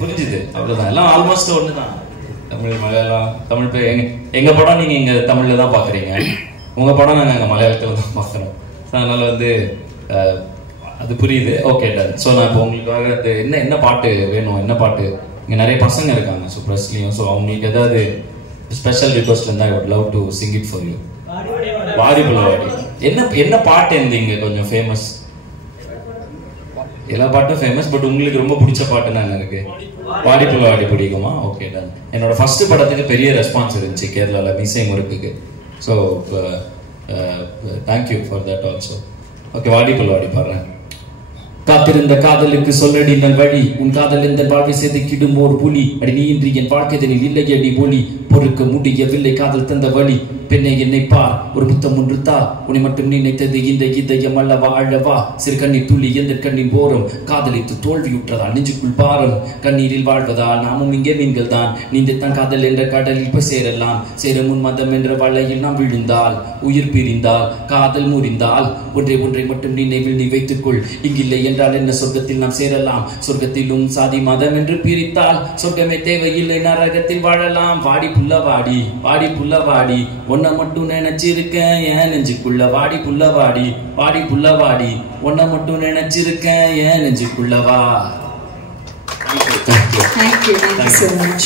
புரிஞ்சுது, அவ்வளவுதான். எல்லாம் ஆல்மோஸ்ட் ஒண்ணுதான். தமிழ் மலையாளம், தமிழ் பேர் எங்க படம் நீங்க இங்க தமிழ்ல தான் பாக்குறீங்க, உங்க படம் நாங்க அங்க மலையாளத்துல தான் பாக்குறோம். அதனால வந்து அது புரியுது. Okay done. ஸோ நான் இப்போ உங்களுக்காக அது என்ன பாட்டு வேணும், என்ன பாட்டு, இங்க நிறைய பசங்க இருக்காங்க ஸோ ப்ரெஸ்லையும். ஸோ அவங்களுக்கு ஏதாவது ஸ்பெஷல் ரிக்வஸ்ட் இருந்தா I would love to Singh it for you. வாடி புலவாடி என்ன பாட்டு இருந்தீங்க கொஞ்சம் ஃபேமஸ்? எல்லா பாட்டும் ஃபேமஸ், பட் உங்களுக்கு ரொம்ப பிடிச்ச பாட்டுன்னா என்ன இருக்கு? வாடி புலவாடி பிடிக்குமா? Okay done. என்னோட ஃபர்ஸ்ட் படத்துக்கு பெரிய ரெஸ்பான்ஸ் இருந்துச்சு கேரளால, மீசை முறுக்குக்கு. So thank you for that also. Okay, வாடி புலவாடி பாடுறேன். காத்திருந்த காதலுக்கு சொல்லடி நல் வழி, உன் காதல் எந்த வாழ்க்கை செதுக்கிடும் ஓர் புலி, அடி நீ இன்றி என் வாழ்க்கைதனில் இல்லை அடி ஒளி, பொறுக்க முடியவில்லை காதல் தந்த வழி, பெண்ணை என்னை பார் ஒரு புத்தம் ஒன்று தா, உன்னை மட்டும் நினைத்தது இந்த இதயம் அல்லவா அழவா, சிறு கண்ணீர் துளி எந்த கண்ணின் போரும், காதலித்து தோல்வியுற்றதால் நெஞ்சுக்குள் பாரம், கண்ணீரில் வாழ்வதால் நாமும் இங்கே மீன்கள் தான், நீந்தான் காதல் என்ற கடலில் இப்ப சேரலாம், சேர முன் மதம் என்ற வலையில் நாம் விழுந்தால், உயிர் பிரிந்தால் காதல் முறிந்தால், ஒன்றை மட்டும் நினைவில் நீ வைத்துக்கொள், இங்கில்லை என்றால் என்ன சொர்க்கத்தில் நாம் சேரலாம், சொர்க்கத்திலும் சாதி மதம் என்று பிரித்தால் சொர்க்கமே தேவையில்லை நரகத்தில் வாழலாம். வாடி புள்ளவாடி வாடி புள்ளவாடி ஒன்ன மட்டும் நினைச்சிருக்கேன் என் நெஞ்சுக்குள்ள, வாடி புள்ளவாடி வாடி புள்ளவாடி ஒன்ன மட்டும் நினைச்சிருக்கேன் என் நெஞ்சுக்குள்ளவா. Thank you so much.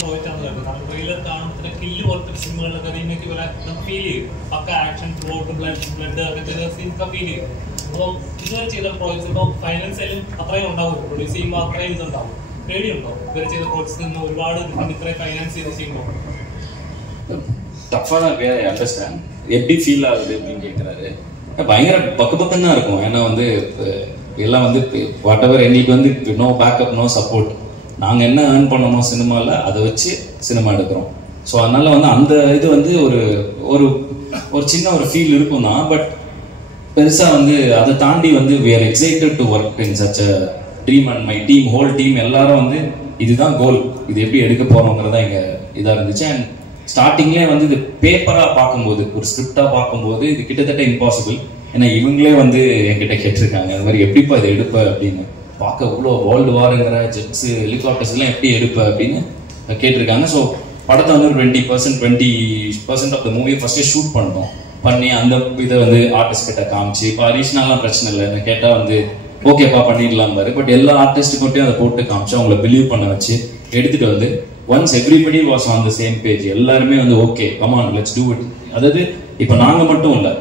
സിനിമകളിലൊക്കെ നിങ്ങൾക്ക് ഇവരെ ഫീൽ ചെയ്യും, പക്ക ആക്ഷൻ ബ്ലഡ് അങ്ങനത്തെ സീൻസ് ഫീൽ ചെയ്യും. അപ്പോൾ ഇതുവരെ ചെയ്ത പ്രോജക്ട്സ് ഇപ്പോൾ ഫൈനാൻസിയലും അത്രയും ഉണ്ടാവും, പ്രൊഡ്യൂസ് ചെയ്യുമ്പോൾ അത്രയും ഇതുണ്ടാവും. പേടിയുണ്ടോ ഇവരെ ചെയ്ത പ്രോജക്ട്സ് നിന്ന് ഒരുപാട് ഇത്രയും ഫൈനാൻസ് ചെയ്ത് ചെയ്യുമ്പോൾ? டஃப்பாக தான் இருக்கு, ஐ அண்டர்ஸ்டாண்ட். எப்படி ஃபீல் ஆகுது அப்படின்னு கேட்குறாரு. பயங்கர பக்கம் தான் இருக்கும். ஏன்னா வந்து எல்லாம் வந்து வாட் எவர் எங்களுக்கு வந்து நோ பேக்கப் நோ சப்போர்ட். நாங்கள் என்ன ஏர்ன் பண்ணணும் சினிமாவில் அதை வச்சு சினிமா எடுக்கிறோம். ஸோ அதனால வந்து அந்த இது வந்து ஒரு ஒரு ஒரு சின்ன ஒரு ஃபீல் இருக்கும் தான். பட் பெருசாக வந்து அதை தாண்டி வந்து we are excited to work in such a dream and my team, whole team எல்லாரும் வந்து இதுதான் கோல், இது எப்படி எடுக்க போகிறோங்கிறதா எங்கள் இதாக இருந்துச்சு. அண்ட் ஸ்டார்டிங்லேயே வந்து இது பேப்பராக பார்க்கும்போது, ஒரு ஸ்கிரிப்டாக பார்க்கும்போது இது கிட்டத்தட்ட இம்பாசிபிள். ஏன்னா இவங்களே வந்து என்கிட்ட கேட்டிருக்காங்க அந்த மாதிரி எப்படிப்பா இதை எடுப்ப அப்படின்னு, பார்க்க இவ்வளோ வேர்ல்டு வாருங்கிற ஜெட்ஸு ஹெலிகாப்டர்ஸ் எல்லாம் எப்படி எடுப்ப அப்படின்னு கேட்டிருக்காங்க. ஸோ படத்தை வந்து ஒரு 20% ஆஃப் த மூவியை ஃபர்ஸ்டே ஷூட் பண்ணி அந்த இதை வந்து ஆர்டிஸ்ட் கிட்ட காமிச்சு, இப்போ அடிஷ்னலாம் பிரச்சனை இல்லை, என்ன கேட்டால் வந்து ஓகேப்பா பண்ணிடலாம் பாரு. பட் எல்லா ஆர்டிஸ்ட்டுக்கிட்டையும் அதை போட்டு காமிச்சு அவங்கள பிலீவ் பண்ண வச்சு எடுத்துட்டு வந்து once everybody was on the same page, எல்லாருமே வந்து okay come on let's do it. அதாவது இப்போ நாங்கள் மட்டும் இல்லை,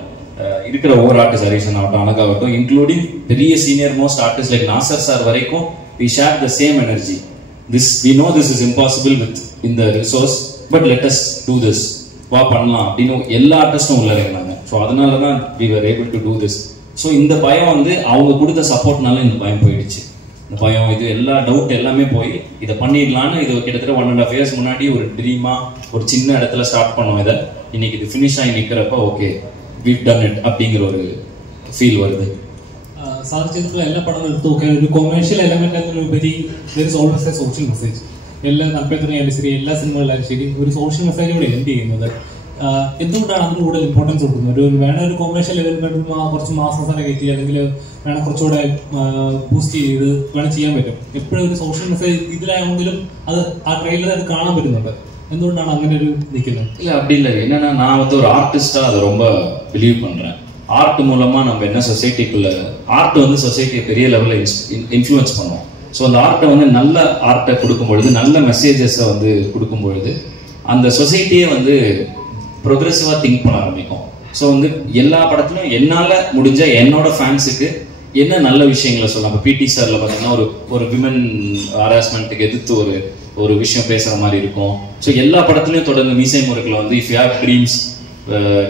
இருக்கிற ஒவ்வொரு ஆர்டிஸ்ட் ஹரிஷன் ஆகட்டும் அனகாகட்டும் இன்க்ளூடிங் பெரிய senior most artist like Nassar sir வரைக்கும் we share the same energy. We know this is impossible with in the resource, but let us do this, வா பண்ணலாம் அப்படின்னு எல்லா ஆர்டிஸ்டும் உள்ள இறங்கினாங்க. ஸோ அதனால தான் we were able to do this. So இந்த பயம் வந்து அவங்க கொடுத்த சப்போர்ட்னால இந்த பயம் போயிடுச்சு. இந்த பயம் இது எல்லா டவுட் எல்லாமே போய் இதை பண்ணிடலான்னு இது கிட்டத்தட்ட 1.5 years முன்னாடி ஒரு ட்ரீமா ஒரு சின்ன இடத்துல ஸ்டார்ட் பண்ணோம். இதை இன்னைக்கு இது ஃபினிஷ் ஆகி நிற்கிறப்ப ஓகே we've done it அப்படிங்கிற ஒரு ஃபீல் வருது. സാർ ചെയ്തിട്ടുള്ള എല്ലാ പടങ്ങളും എടുത്തു നോക്കിയാൽ ഒരു കൊമേഴ്ഷ്യൽ എലമെന്റ് എന്നതിലുപരി there is always a social message. എല്ലാ നമ്പേത്തറിയാലും ശരി എല്ലാ സിനിമകളിലായാലും ശരി ഒരു സോഷ്യൽ മെസ്സേജ് കൂടെ എൻഡ് ചെയ്യുന്നത്. എന്തുകൊണ്ടാണ് അതിന് കൂടുതൽ ഇമ്പോർട്ടൻസ് കൊടുക്കുന്നത്? വേണം ഒരു കൊമേഴ്ഷ്യൽ എലമെന്റ് കുറച്ച് മാസം കയറ്റി അല്ലെങ്കിൽ വേണം കുറച്ചുകൂടെ ബൂസ്റ്റ് ചെയ്ത് വേണം ചെയ്യാൻ പറ്റും. എപ്പോഴും ഒരു സോഷ്യൽ മെസ്സേജ് ഇതിലാണെങ്കിലും അത് ആ ട്രെയിലർ അത് കാണാൻ പറ്റുന്നുണ്ട്. എന്തുകൊണ്ടാണ് അങ്ങനെ ஒரு நிற்கிறது? இல்லை அப்படி இல்லை. என்னன்னா நான் வந்து ஒரு ஆர்டிஸ்டாக அதை ரொம்ப பிலீவ் பண்ணுறேன். ஆர்ட் மூலமா நம்ம என்ன சொசைட்டிக்குள்ள ஆர்ட் வந்து சொசைட்டியை பெரிய லெவலில் இன்ஃப்ளூயன்ஸ் பண்ணுவோம். ஸோ அந்த ஆர்ட்டை வந்து நல்ல ஆர்ட்டை கொடுக்கும் பொழுது நல்ல மெசேஜஸை வந்து கொடுக்கும் பொழுது அந்த சொசைட்டியே வந்து ப்ரொக்ரெசிவாக திங்க் பண்ண ஆரம்பிக்கும். ஸோ வந்து எல்லா படத்துலையும் என்னால் முடிஞ்ச என்னோட ஃபேன்ஸுக்கு என்ன நல்ல விஷயங்களை சொல்லலாம். இப்போ பிடி சார்ல பார்த்தீங்கன்னா ஒரு விமன் ஹராஸ்மெண்ட்டுக்கு எதிர்த்து ஒரு விஷயம் பேசுகிற மாதிரி இருக்கும். ஸோ எல்லா படத்துலையும் தொடர்ந்து மீசை முறுக்கில் வந்து இஃப் யூ ஹேவ் ட்ரீம்ஸ்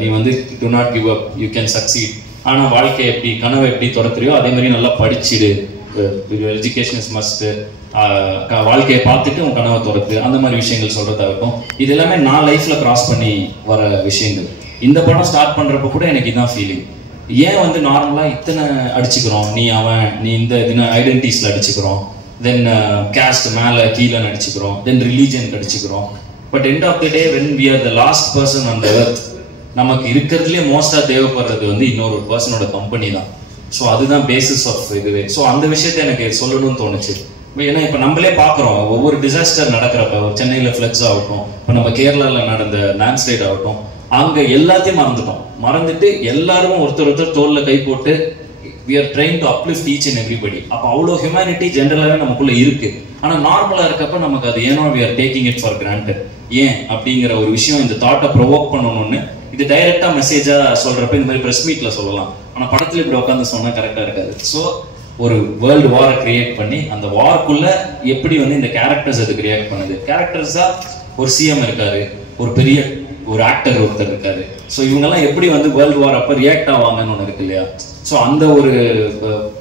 நீ வந்து to not give up you can succeed. ஆனால் வாழ்க்கையை எப்படி கனவை எப்படி துரத்துறியோ அதே மாதிரி நல்லா படிச்சுடு, எஜுகேஷன் இஸ் மஸ்ட், வாழ்க்கையை பார்த்துட்டு உன் கனவை துரத்து, அந்த மாதிரி விஷயங்கள் சொல்றதா இருக்கும். இது எல்லாமே நான் லைஃப்ல கிராஸ் பண்ணி வர விஷயங்கள். இந்த படம் ஸ்டார்ட் பண்றப்ப கூட எனக்கு இதான் ஃபீலிங். ஏன் வந்து நார்மலா இத்தனை அடிச்சுக்கிறோம், நீ அவன் நீ இந்த ஐடென்டிட்டிஸ்ல அடிச்சுக்கிறோம், தென் கேஸ்ட் மேல கீழே அடிச்சுக்கிறோம், தென் ரிலீஜன் அடிச்சுக்கிறோம். But end of the day when we are the last person on the earth, நமக்கு இருக்கிறதுலே மோஸ்டா தேவைப்படுறது வந்து இன்னொரு பர்சனோட கம்பெனி தான். ஸோ அதுதான் பேசிஸ் ஆஃப் இதுவே. ஸோ அந்த விஷயத்த எனக்கு சொல்லணும்னு தோணுச்சு. ஏன்னா இப்போ நம்மளே பார்க்குறோம் ஒவ்வொரு டிசாஸ்டர் நடக்கிறப்ப, ஒரு சென்னையில் ஃப்ளட்ஸ் ஆகட்டும், இப்போ நம்ம கேரளாவில் நடந்த லேண்ட்ஸ்லைட் ஆகட்டும், அங்கே எல்லாத்தையும் மறந்துட்டு எல்லாரும் ஒருத்தர் தோல்ல கை போட்டு we are trying to uplift each and everybody. அப்போ அவ்வளோ ஹியூமனிட்டி ஜென்ரலாகவே நமக்குள்ள இருக்கு. ஆனால் நார்மலாக இருக்கப்ப நமக்கு அது ஏனோ we are taking it for granted. ஏன் அப்படிங்கிற ஒரு விஷயம் இந்த தாட்டை ப்ரொவோக் பண்ணணும்னு இது டைரக்டா மெசேஜா சொல்றப்ப இந்த மாதிரி பிரஸ் மீட்ல சொல்லலாம். ஆனா படத்துல இப்படி உட்காந்து சொன்னா கரெக்டா இருக்காது. ஸோ ஒரு வேர்ல்டு வாரை கிரியேட் பண்ணி அந்த வார்க்குள்ள எப்படி வந்து இந்த கேரக்டர்ஸ் அதுக்கு ரியாக்ட் பண்ணுது. கேரக்டர்ஸா ஒரு சிஎம் இருக்காரு, ஒரு பெரிய ஒரு ஆக்டர் ஒருத்தர் இருக்காரு. ஸோ இவங்கெல்லாம் எப்படி வந்து வேர்ல்டு வார் அப்ப ரியாக்ட் ஆவாங்கன்னு ஒன்று இருக்கு இல்லையா. ஸோ அந்த ஒரு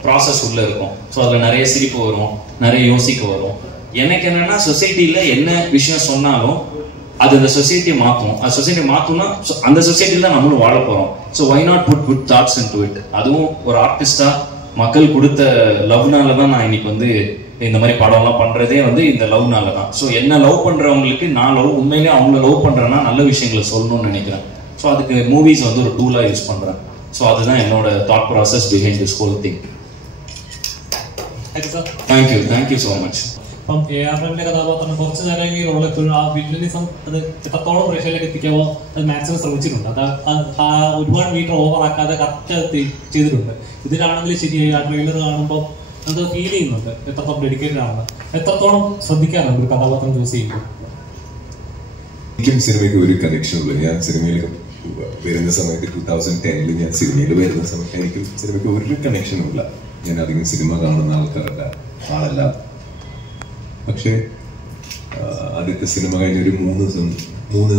ப்ராசஸ் உள்ள இருக்கும். ஸோ அதில் நிறைய சிரிப்பு வரும், நிறைய யோசிக்க வரும். எனக்கு என்னன்னா சொசைட்டில என்ன விஷயம் சொன்னாலும் அது அந்த சொசைட்டியை மாற்றும். அது சொசைட்டி மாற்றும்னா அந்த சொசைட்டில தான் நம்மளும் வாழ போறோம். So why not put good thoughts into it. அதுவும் ஒரு ஆர்டிஸ்டா மக்கள் கொடுத்த லவ்னால தான் நான் இன்னைக்கு வந்து இந்த மாதிரி படம்லாம் பண்றதே வந்து இந்த லவ்னால தான். ஸோ என்ன லவ் பண்றவங்களுக்கு நான் உண்மையிலேயே அவங்கள லவ் பண்றேன்னா நல்ல விஷயங்களை சொல்லணும்னு நினைக்கிறேன். ஸோ அதுக்கு மூவிஸ் வந்து ஒரு டூலா யூஸ் பண்றேன். ஸோ அதுதான் என்னோட thought process behind this whole thing. Thank you so much. അപ്പം AR-ന്റെ കഥാപാത്രം കുറച്ച് നേരം ഈ റോൾ എപ്പോഴും ആ വില്ലനിസം അത് എത്രത്തോളം പ്രേക്ഷകരിലേക്ക് എത്തിക്കാമോ അത് മാക്സിമം ശ്രമിച്ചിട്ടുണ്ട്. അത് ഒരുപാട് മീറ്റർ ഓവർ ആക്കാതെ കറക്റ്റ് ചെയ്തിട്ടുണ്ട്. ഇതിലാണെങ്കിൽ ശരിയായി ആ ട്രെയിലർ കാണുമ്പോൾ നമുക്ക് ഫീൽ ചെയ്യുന്നുണ്ട് എത്രത്തോളം ഡെഡിക്കേറ്റഡ് ആണ്, എത്രത്തോളം ശ്രദ്ധിക്കാറുണ്ട് ഒരു കഥാപാത്രം ചൂസ് ചെയ്യുമ്പോൾ. എനിക്കും സിനിമയ്ക്ക് ഒരു കണക്ഷൻ ഉള്ളു. ഞാൻ സിനിമയിൽ വരുന്ന സമയത്ത് 2010 ഞാൻ സിനിമയിൽ വരുന്ന സമയത്ത് എനിക്കും സിനിമയ്ക്ക് ഒരു കണക്ഷനും ഇല്ല. ഞാൻ അധികം സിനിമ കാണുന്ന ആളല്ല. പക്ഷേ ആദ്യത്തെ സിനിമ കഴിഞ്ഞ ഒരു 3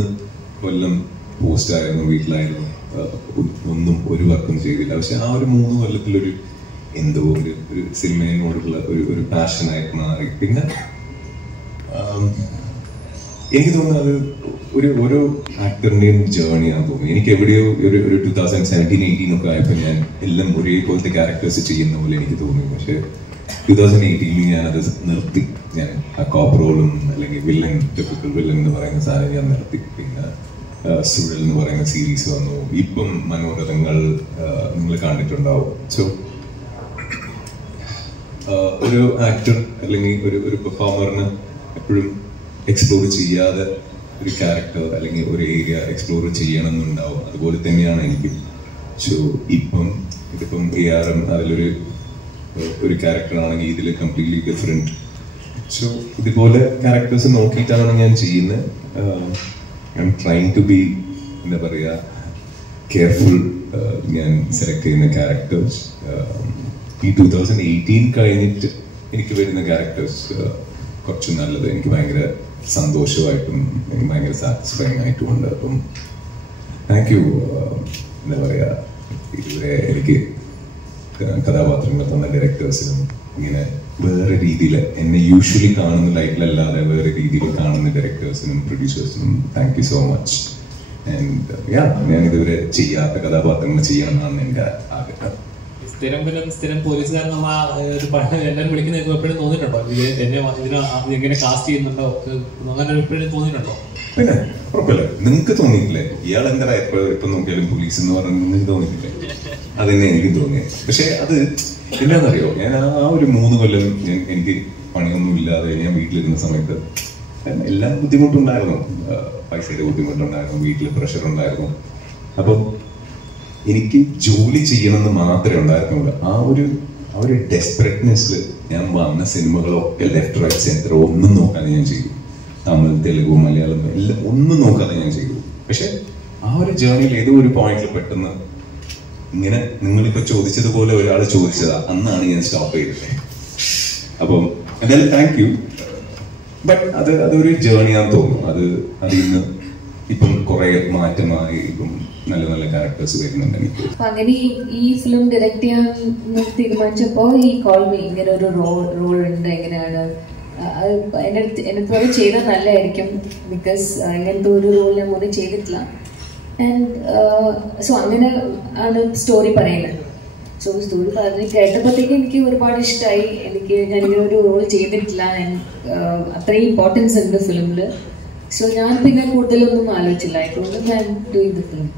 കൊല്ലം പോസ്റ്റായിരുന്നു, വീട്ടിലായിരുന്നു, ഒരു വർക്കും ചെയ്തില്ല. പക്ഷെ ആ ഒരു 3 കൊല്ലത്തിലൊരു എന്തോ ഒരു സിനിമയോടുള്ള ഒരു പാഷനായിട്ട് മാറി. പിന്നെ എനിക്ക് തോന്നുന്നത് അത് ഓരോ ആക്ടറിന്റെയും ജേർണിയാണെന്ന് തോന്നുന്നു. എനിക്ക് എവിടെയോ ഒരു 2017-18 ഒക്കെ ആയപ്പോൾ ഞാൻ എല്ലാം ഒരേപോലത്തെ ക്യാരക്ടേഴ്സ് ചെയ്യുന്ന പോലെ എനിക്ക് തോന്നി. പക്ഷെ 2018 ഞാനത് നിർത്തി. ഞാൻ ആ കോപ്പ് റോളും അല്ലെങ്കിൽ വില്ലൻ, ടിപ്പിക്കൽ വില്ലൻ എന്ന് പറയുന്ന സാധനം ഞാൻ നിർത്തി. പിന്നെ സുഴൽ എന്ന് പറയുന്ന സീരീസ് വന്നു. ഇപ്പം മനോരഥങ്ങൾ നിങ്ങൾ കണ്ടിട്ടുണ്ടാവും. സോ ഒരു ആക്ടർ അല്ലെങ്കിൽ ഒരു പെർഫോമറിന് എപ്പോഴും എക്സ്പ്ലോർ ചെയ്യാതെ ഒരു ക്യാരക്ടർ അല്ലെങ്കിൽ ഒരു ഏരിയ എക്സ്പ്ലോർ ചെയ്യണം എന്നുണ്ടാവും. അതുപോലെ തന്നെയാണ് എനിക്ക്. സോ ഇതിപ്പം ARM അതിലൊരു ക്യാരക്ടറാണെങ്കിൽ ഇതിൽ കംപ്ലീറ്റ്ലി ഡിഫറെന്റ്. സോ ഇതുപോലെ ക്യാരക്ടേഴ്സ് നോക്കിയിട്ടാണ് ഞാൻ ചെയ്യുന്നത്. I am trying to be എന്താ പറയുക കെയർഫുൾ ഞാൻ സെലക്ട് ചെയ്യുന്ന ക്യാരക്ടേഴ്സ്. ഈ 2018 കഴിഞ്ഞിട്ട് എനിക്ക് വരുന്ന ക്യാരക്ടേഴ്സ് കുറച്ച് നല്ലത്, എനിക്ക് ഭയങ്കര സന്തോഷമായിട്ടും എനിക്ക് ഭയങ്കര സാറ്റിസ്ഫൈങ് ആയിട്ടും ഉണ്ട്. അപ്പം താങ്ക് യു. എന്താ പറയുക, ഇതുവരെ എനിക്ക് കഥാപാത്രങ്ങൾ തന്ന ഡയറക്ടേഴ്സിനും ഇങ്ങനെ വേറെ രീതിയിൽ എന്നെ യൂഷ്വലി കാണുന്ന ലൈറ്റിലല്ലാതെ വേറെ രീതിയിൽ കാണുന്ന ഡയറക്ടേഴ്സിനും പ്രൊഡ്യൂസേഴ്സിനും thank you so much. And ഞാൻ ഇതുവരെ ചെയ്യാത്ത കഥാപാത്രങ്ങൾ ചെയ്യണമെന്നാണ് എൻ്റെ ആഗ്രഹം. സ്ഥിരം പോലീസുകാരൻ നമ്മ എല്ലാവരും വിളിക്കുന്ന എപ്പോഴും തോന്നിയിട്ടുണ്ടോ എങ്ങനെ കാസ്റ്റ് ചെയ്യുന്നുണ്ടോ, അങ്ങനെ എപ്പോഴും തോന്നിയിട്ടുണ്ടോ? പിന്നെ ഉറപ്പല്ലേ, നിങ്ങൾക്ക് തോന്നിയിട്ടില്ലേ ഇയാൾ എന്താ ഇപ്പൊ നോക്കിയാലും പോലീസ് എന്ന് പറഞ്ഞാൽ നിങ്ങൾക്ക് തോന്നിയിട്ടില്ലേ? അതന്നെ എനിക്കും തോന്നിയത്. പക്ഷെ അത് എന്താണെന്നറിയോ, ഞാൻ ആ ഒരു 3 കൊല്ലം എനിക്ക് പണിയൊന്നും ഇല്ലാതെ ഞാൻ വീട്ടിലിരുന്ന സമയത്ത് എല്ലാം ബുദ്ധിമുട്ടുണ്ടായിരുന്നു. പൈസയുടെ ബുദ്ധിമുട്ടുണ്ടായിരുന്നു, വീട്ടിൽ പ്രഷർ ഉണ്ടായിരുന്നു. അപ്പം എനിക്ക് ജോലി ചെയ്യണമെന്ന് മാത്രമേ ഉണ്ടായിരുന്നുള്ളൂ. ആ ഒരു ഡെസ്പറേറ്റ്നെസ്സിൽ ഞാൻ വന്ന സിനിമകളൊക്കെ ലെഫ്റ്റ് റൈറ്റ് സെന്റർ ഒന്നും നോക്കാതെ ഞാൻ ചെയ്തു. തമിഴ്, തെലുഗു, മലയാളം എല്ലാം ഒന്നും നോക്കാതെ ഞാൻ ചെയ്തു. പക്ഷെ ആ ഒരു ജേർണിയിൽ ഏതോ ഒരു പോയിന്റിൽ പെട്ടെന്ന് ഇങ്ങനെ നിങ്ങളിപ്പോ ചോദിച്ചതുപോലെ ഒരാൾ ചോദിച്ചതാ, അന്നാണ് ഞാൻ സ്റ്റോപ്പ് ചെയ്തത്. അപ്പം എന്തായാലും താങ്ക് യു. ബട്ട് അതൊരു ജേർണിയാന്ന് തോന്നുന്നു. അത് ഇന്ന് ഇപ്പം കുറെ മാറ്റമായി. ഇപ്പം നല്ല നല്ല ക്യാരക്ടേഴ്സ് വരുന്നുണ്ട് എനിക്ക്. അങ്ങനെ ഈ ഫിലിം ഡയറക്ട് ചെയ്യാൻ തീരുമാനിച്ചപ്പോ ഈ കോൾ മീ, ഇങ്ങനെ ഒരു റോൾ ഉണ്ട്, എങ്ങനെയാണ് എന്നെ ചെയ്താൽ നല്ലതായിരിക്കും. ബിക്കോസ് ഇങ്ങനത്തെ ഒരു റോൾ ഞാൻ മുന്നേ ചെയ്തിട്ടില്ല. ആൻഡ് സോ അങ്ങനെ ആണ് സ്റ്റോറി പറയുന്നത്. സോ സ്റ്റോറി പറഞ്ഞ് കേട്ടപ്പോഴത്തേക്ക് എനിക്ക് ഒരുപാട് ഇഷ്ടമായി. ഞാനിങ്ങനെ ഒരു റോൾ ചെയ്തിട്ടില്ല. അത്രയും ഇമ്പോർട്ടൻസ് ഉണ്ട് ഫിലിമിൽ. സോ ഞാൻ പിന്നെ കൂടുതലൊന്നും ആലോചിച്ചില്ല. അതുകൊണ്ട് ഞാൻ ഡൂയിങ് ദ ഫിലിം.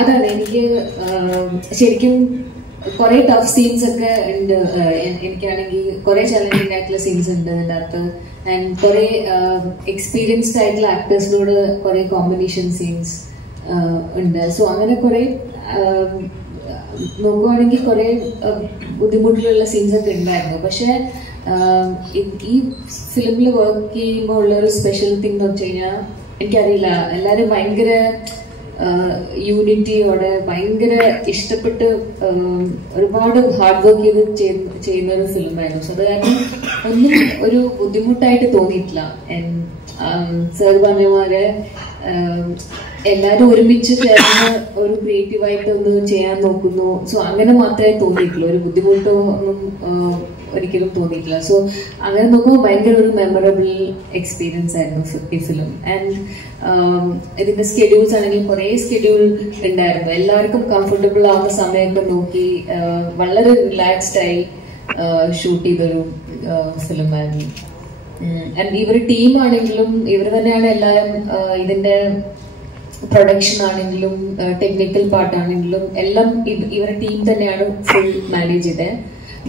അതാണ് എനിക്ക് ശരിക്കും കുറെ ടഫ് സീൻസ് ഒക്കെ ഉണ്ട്. എനിക്കാണെങ്കിൽ കുറെ ചലഞ്ചിങ് ആയിട്ടുള്ള സീൻസ് ഉണ്ട് അതിൻ്റെ അകത്ത്. ആൻഡ് കുറെ എക്സ്പീരിയൻസ്ഡ് ആയിട്ടുള്ള ആക്ടേഴ്സിനോട് കുറെ കോമ്പിനേഷൻ സീൻസ് ഉണ്ട്. സോ അങ്ങനെ കുറെ നോക്കുവാണെങ്കിൽ കുറെ ബുദ്ധിമുട്ടിലുള്ള സീൻസ് ഒക്കെ ഉണ്ടായിരുന്നു. പക്ഷെ ഈ ഫിലിമിൽ വർക്ക് ചെയ്യുമ്പോൾ ഉള്ള ഒരു സ്പെഷ്യൽ തിങ് എന്ന് വെച്ച് കഴിഞ്ഞാൽ എനിക്കറിയില്ല, എല്ലാവരും ഭയങ്കര യൂണിറ്റിയോടെ ഭയങ്കര ഇഷ്ടപ്പെട്ട് ഒരുപാട് ഹാർഡ് വർക്ക് ചെയ്യുന്ന ഒരു ഫിലിമായിരുന്നു. സോ അത് കാരണം ഒന്നും ഒരു ബുദ്ധിമുട്ടായിട്ട് തോന്നിയിട്ടില്ല. സർ പറഞ്ഞമാരെ എല്ലാരും ഒരുമിച്ച് ചേർന്ന് ഒരു ക്രിയേറ്റീവായിട്ട് ഒന്ന് ചെയ്യാൻ നോക്കുന്നു. സോ അങ്ങനെ മാത്രമേ തോന്നിയിട്ടുള്ളൂ, ഒരു ബുദ്ധിമുട്ടോ ഒന്നും ഒരിക്കലും തോന്നിയിട്ടില്ല. സോ അങ്ങനെ നോക്കുമ്പോൾ ഭയങ്കര ഒരു മെമ്മറബിൾ എക്സ്പീരിയൻസ് ആയിരുന്നു ഈ ഫിലിം. ആൻഡ് ഇതിന്റെ സ്കെഡ്യൂൾസ് ആണെങ്കിൽ കുറെ സ്കെഡ്യൂൾ ഉണ്ടായിരുന്നു. എല്ലാവർക്കും കംഫർട്ടബിൾ ആവുന്ന സമയമൊക്കെ നോക്കി വളരെ റിലാക്സ്ഡ് ആയി ഷൂട്ട് ചെയ്തൊരു ഫിലിമായിരുന്നു. ആൻഡ് ഇവർ ടീമാണെങ്കിലും ഇവർ തന്നെയാണ് എല്ലാവരും ഇതിന്റെ പ്രൊഡക്ഷൻ ആണെങ്കിലും ടെക്നിക്കൽ പാർട്ടാണെങ്കിലും എല്ലാം ഇവരുടെ ടീം തന്നെയാണ് ഫുൾ മാനേജ് ചെയ്തത്.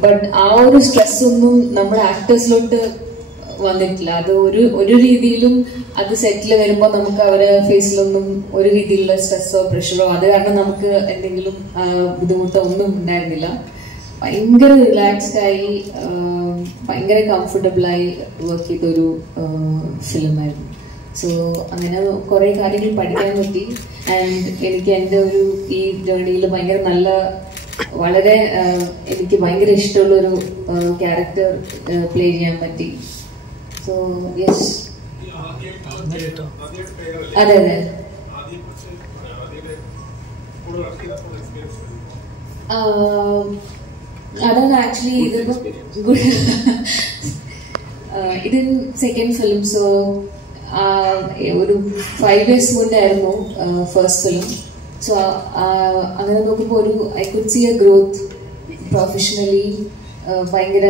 ബട്ട് ആ ഒരു സ്ട്രെസ് ഒന്നും നമ്മുടെ ആക്ടേഴ്സിലോട്ട് വന്നിട്ടില്ല. അത് ഒരു രീതിയിലും അത് സെറ്റിൽ വരുമ്പോൾ നമുക്ക് അവരുടെ ഫേസിലൊന്നും ഒരു രീതിയിലുള്ള സ്ട്രെസ്സോ പ്രഷറോ അത് കാരണം നമുക്ക് എന്തെങ്കിലും ബുദ്ധിമുട്ടോ ഒന്നും ഉണ്ടായിരുന്നില്ല. ഭയങ്കര റിലാക്സ്ഡ് ആയി ഭയങ്കര കംഫർട്ടബിളായി വർക്ക് ചെയ്തൊരു ഫിലിമായിരുന്നു. സോ അങ്ങനെ കുറെ കാര്യങ്ങൾ പഠിക്കാൻ പറ്റി. ആൻഡ് എനിക്ക് എൻ്റെ ഒരു ഈ ജേർണിയിൽ ഭയങ്കര നല്ല വളരെ എനിക്ക് ഭയങ്കര ഇഷ്ടമുള്ളൊരു ക്യാരക്ടർ പ്ലേ ചെയ്യാൻ പറ്റി. സോ യെസ്, അതെ അതെ അതാണ് ആക്ച്വലി ഇതിപ്പോ ഗുഡ് ഇത് സെക്കൻഡ് ഫിലിം. സോ ഒരു 5 years മുന്നായിരുന്നു ഫസ്റ്റ് ഫിലിം. സോ അങ്ങനെ നോക്കുമ്പോൾ ഒരു I could C A growth professionally. ഭയങ്കര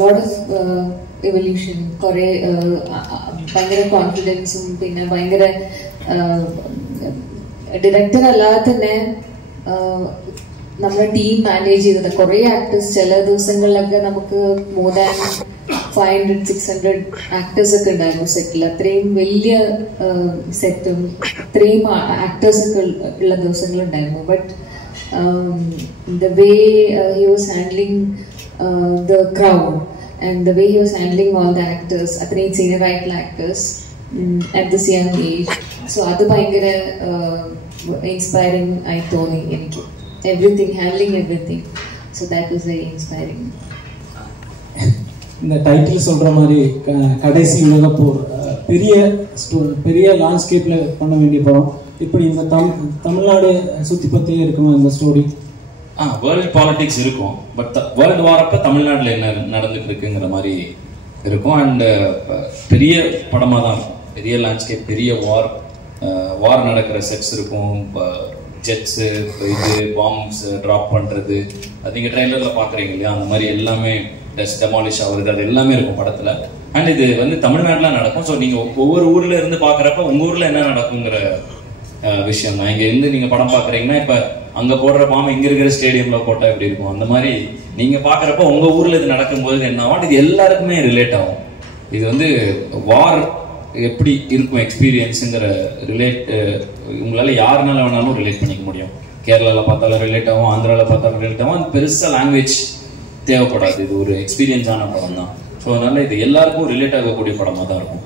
ലോട്ട് ഓഫ് എവല്യൂഷൻ, കുറെ ഭയങ്കര കോൺഫിഡൻസും പിന്നെ ഭയങ്കര ഡയറക്ടർ അല്ലാതെ തന്നെ നമ്മുടെ ടീം മാനേജ് ചെയ്തത് കുറെ ആക്ടേഴ്സ്. ചില ദിവസങ്ങളിലൊക്കെ നമുക്ക് മോർ ദാൻ 500-600 ആക്ടേഴ്സ് ഒക്കെ ഉണ്ടായിരുന്നു സെറ്റിൽ. അത്രയും വലിയ സെറ്റും അത്രയും ആക്ടേഴ്സ് ഒക്കെ ഉള്ള ദിവസങ്ങളുണ്ടായിരുന്നു. But the way he was handling the crowd and the way he was handling all the actors, അത്രയും senior ആയിട്ടുള്ള actors at this young age. So അത് ഭയങ്കര ഇൻസ്പയറിംഗ് ആയി തോന്നി എനിക്ക്. Everything, handling everything. So that was very inspiring. இந்த title சொல்ற மாதிரி கடைசி உலகப்போர் பெரிய லாண்ட்ஸ்கேப்ல பண்ண வேண்டிய படம். இப்படி இந்த தமிழ்நாடு சுத்தி பத்தியே இருக்குமா இந்த ஸ்டோரி? வேர்ல்ட் பாலிடிக்ஸ் இருக்கும். பட் வேர்ல்டு வார் அப்ப தமிழ்நாட்டில் என்ன நடந்துட்டு இருக்குங்கிற மாதிரி இருக்கும். அண்ட் பெரிய படமாக தான் இருக்கும். பெரிய லேண்ட்ஸ்கேப், பெரிய வார் நடக்கிற செட்ஸ் இருக்கும். ஜெட்ஸு, இது பாம்ஸ் ட்ராப் பண்ணுறது, அது நீங்கள் ட்ரெயிலரில் பார்க்குறீங்க இல்லையா, அந்த மாதிரி எல்லாமே டெமாலிஷ் ஆகுறது, அது எல்லாமே இருக்கும் படத்தில். அண்ட் இது வந்து தமிழ்நாட்டில் நடக்கும். ஸோ நீங்கள் ஒவ்வொரு ஊரில் இருந்து பார்க்குறப்ப உங்கள் ஊரில் என்ன நடக்குங்கிற விஷயம் தான். இங்கே இருந்து நீங்கள் படம் பார்க்குறீங்கன்னா இப்போ அங்கே போடுற பாம்பு இங்கே இருக்கிற ஸ்டேடியமில் போட்டால் எப்படி இருக்கும், அந்த மாதிரி நீங்கள் பார்க்குறப்ப உங்கள் ஊரில் இது நடக்கும்போது என்ன ஆகும், இது எல்லாருக்குமே ரிலேட் ஆகும். இது வந்து வார் எப்படி இருக்கும் எக்ஸ்பீரியன்ஸுங்கிற உங்களால் யாருனால வேணாலும் ரிலேட் பண்ணிக்க முடியும். கேரளாவில் பார்த்தாலும் ரிலேட் ஆகும், ஆந்திராவில் பார்த்தாலும் ரிலேட் ஆகும். அது பெருசாக லாங்குவேஜ் தேவைப்படாது. இது ஒரு எக்ஸ்பீரியன்ஸான படம் தான். ஸோ அதனால இது எல்லாருக்கும் ரிலேட் ஆகக்கூடிய படமாக தான் இருக்கும்.